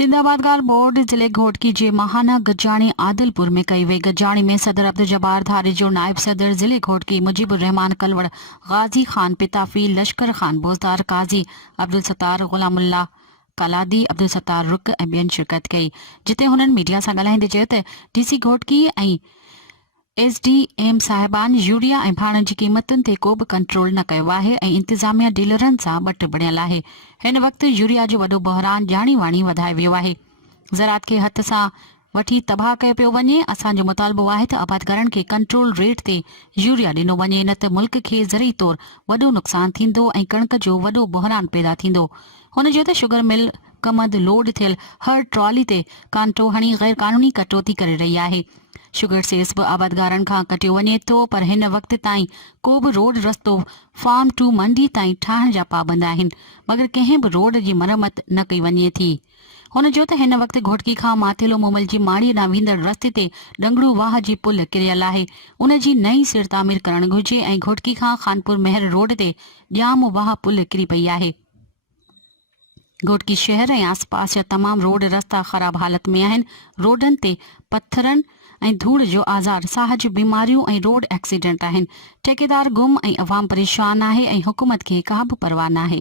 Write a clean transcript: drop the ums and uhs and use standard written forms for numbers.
सिंधाबाद बोर्ड जिले घोटकी जे महाना गजाणी आदिलपुर में कई वे। गजाणी में सदर अब्दुल जब्बार धारी जो नायब सदर जिले घोटकी मुजीबुर रहमान कलवड़, गाजी खान पिताफी, लश्कर खान बोजदार, काजी अब्दुल सत्तार, गुलामुल्ला कलादी, अब्दुल सत्तार रुक ऐं ॿियनि शिरकत कई। जिते हुननि मीडिया सां ॻाल्हाईंदे चयो त डीसी घोटकी ऐं एसडीएम साहिबान यूरिया ऐं भाणनि जी क़ीमतुनि ते को बि कंट्रोल न कयो आहे ऐं इंतिज़ामिया डीलरनि सां ॿट बणियल आहे। हिन वक़्तु यूरिया जो वॾो बहरान ॼाणी वाणी वधाए वियो आहे। ज़रात खे हथ सां वठी तबाह कयो पियो वञे। असांजो मुतालबो आहे त आबादकारनि खे कंट्रोल रेट ते यूरिया ॾिनो वञे, न त मुल्क खे ज़रिई तौर वॾो नुक़सान थींदो ऐं कणक जो वॾो बहरान पैदा थींदो। हुन चयो त शुगर मिल कमद लोड थियल हर ट्रॉली ते कांटो हणी गैर कानूनी कटौती करे रही आहे। शुगर सेस बि आबादगारनि खां कटियो वञे थो, पर हिन वक़्त ताईं को बि रोड रस्तो फार्म टू मंडी ताईं ठाहिण जा पाबंद आहिनि, मगर कंहिं बि रोड जी मरम्मत न कई वञे थी। हुन चयो त हिन वक़्तु घोटकी खां माथेलो मोमल जी माड़ी ॾांहुं वेंदड़ रस्ते ते डंगड़ू वाह जी पुल किरियल आहे। उन जी नई सिर तामीर करणु घुर्जे ऐं घोटकी खां खानपुर महर रोड ते ॼाम वाह पुल किरी पई आहे। घोटकी शहर ऐं आसपास जा तमाम रोड रस्ता ख़राब हालत में आहिनि। रोडनि ते पत्थरनि ऐं धूड़ जो आज़ार, साह जूं बीमारियूं ऐं रोड एक्सीडेंट आहिनि। ठेकेदार गुम ऐं अवाम परेशान आहे ऐं हुकूमत खे का बि परवाह नाहे।